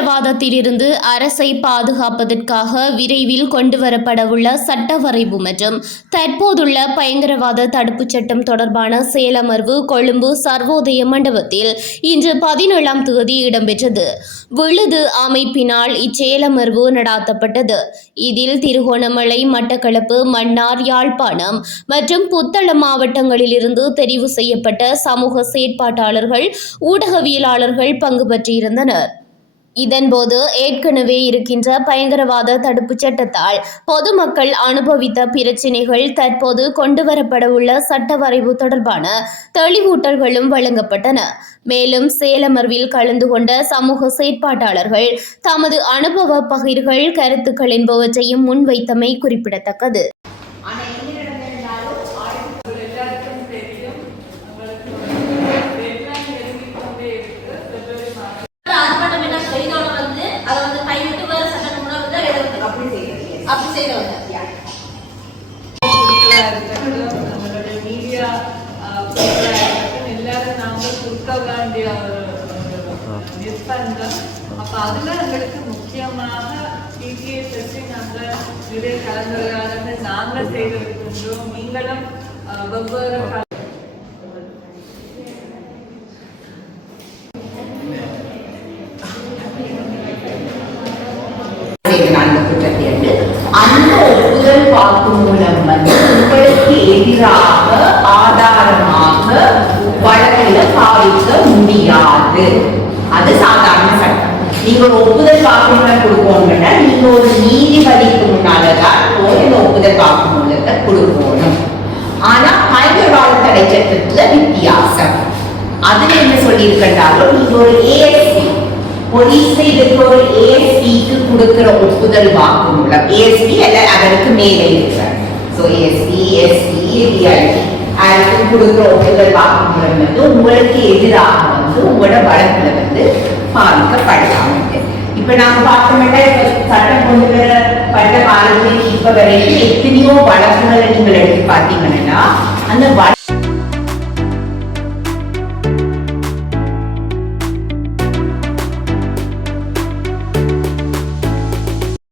பயங்கரவாதத்திலிருந்து அரசை பாதுகாப்பதற்காக விரைவில் கொண்டுவரப்படவுள்ள சட்ட வரைவு மற்றும் தற்போதுள்ள பயங்கரவாத தடுப்புச் சட்டம் தொடர்பான செயலமர்வு கொழும்பு சர்வோதய மண்டபத்தில் இன்று 17ஆம் தேதி இடம்பெற்றது. விழுது அமைப்பினால் இச்செயலமர்வு நடாத்தப்பட்டது. இதில் திருகோணமலை, மட்டக்களப்பு, மன்னார், யாழ்ப்பாணம் மற்றும் புத்தளம் மாவட்டங்களிலிருந்து தெரிவு செய்யப்பட்ட சமூக செயற்பாட்டாளர்கள், ஊடகவியலாளர்கள் பங்கு பற்றியிருந்தனர். இதன்போது ஏற்கனவே இருக்கின்ற பயங்கரவாத தடுப்புச் சட்டத்தால் பொதுமக்கள் அனுபவித்த பிரச்சினைகள், தற்போது கொண்டுவரப்படவுள்ள சட்ட வரைவு தொடர்பான தெளிவூட்டல்களும் வழங்கப்பட்டன. மேலும் செயலமர்வில் கலந்து கொண்ட சமூக செயற்பாட்டாளர்கள் தமது அனுபவ பகிர்கள், கருத்துக்கள் என்பவற்றையும் முன்வைத்தமை குறிப்பிடத்தக்கது. அப்ப அதுல எங்களுக்கு முக்கியமாக PTA பற்றி நாங்கள் நிறைய கலந்துரையாடல்கள் நாங்கள் செய்திருக்கின்றோம். நீங்களும் வெவ்வேறு அந்த ஒப்புதல் வாக்குமூலம் உங்களுக்கு எதிராக ஆதாரமாக வழக்கில் பாவிக்க முடியாது. அது சாதாரண சட்டம். நீங்க ஒரு ஒப்புதல் வாக்குமூலம் கொடுக்கணும்னா நீங்க ஒரு நீதிபதிக்கு முன்னாலதான் போய் அந்த ஒப்புதல் வாக்குமூலத்தை கொடுக்கணும். ஆனா பயங்கரவாத தடை சட்டத்துல வித்தியாசம். அதுல என்ன சொல்லியிருக்கின்றாலும் நீங்க ஒரு ASP போலீஸ் இதுக்கு ஒரு ASPக்கு கொடுக்கிற ஒப்புதல் வாக்குமூலம், ASP அல்ல அதற்கு மேலே இருக்கிறார். ஸோ ASP, SP, DIG அதுக்கு கொடுக்கிற ஒப்புதல் வாக்குமூலம் உங்களுக்கு எதிராக உங்களோட வழக்குல பாதிக்கப்படலாம். இப்ப நாங்க பார்த்தோம்னா சட்டம் கொண்டு வரப்பட்ட காலத்தில் இப்ப வரைக்கும் எத்தனையோ வழக்குகளை நீங்கள் எடுத்து பார்த்தீங்கன்னா அந்த